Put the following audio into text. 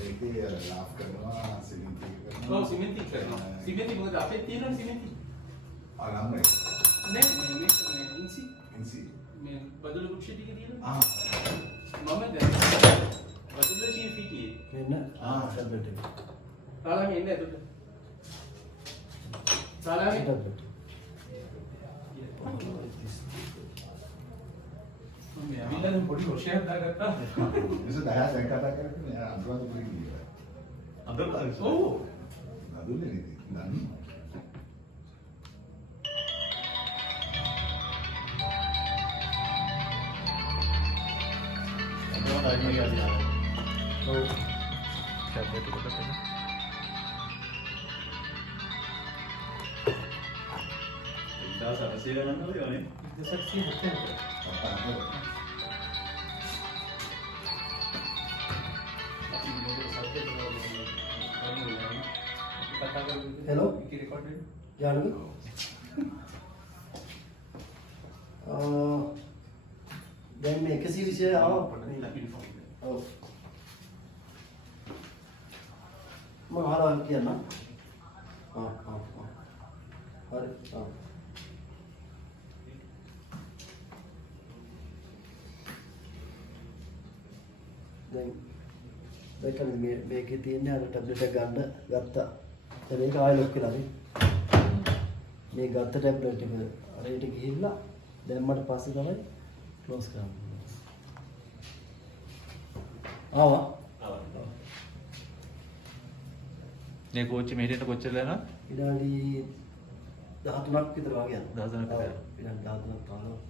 ඒකේ ලාෆ් කරනවා සිමෙන්ති කරනවා. ඔව් සිමෙන්ති කරනවා. සිමෙන්ති මොකද අපේ තියෙන සිමෙන්ති. ආගම්නේ. නෑ මේ ඉන්සි. ඉන්සි. මේ බදුළු කුක්ෂි ටික තියෙනවා. ආ. මම දැන් බදුළු චීෆ් හිටියේ. මෙන්න ටැබ්ලට් එක. තාලාගේ එන්නේ ඇතුළට. තාලාගේ ටැබ්ලට්. මම ඇවිල්ලා පොඩි රොෂයක් දාගත්තා. ඉතින් 10 දැන් කතා කරන්නේ නෑ අනුරාධපුරේ ගියා. ඔව්. අදුන්නේ නේ දන්නේ. ඔව්. ටැබ්ලට් එකට දෙන්න. ඉතාලි සරසීල නම් නෝනේ. දෙසක්සිය හතර. Hello? Iki record වෙන්නේ. Jangan. දැන් මේ 120 ආවා. ඔව්. මම අහලා කියන්න. හරි. දැන් මේකේ තියෙන අර ටැබ්ලට් එක ගන්න ගත්තා. දැන් මේක ආයෙ ලොක් වෙලා නේ. මේ ගත්ත ටැබ්ලට් එක අරයට ගිහිල්ලා දැම්මට පස්සේ තමයි ක්ලෝස් කරන්න. ආවා. මේ කෝච්චි මෙහෙට කොච්චර යනවා? විනාඩි 13ක් විතර වගේ යනවා. 13ක් විතර. විනාඩි 13ක් 15.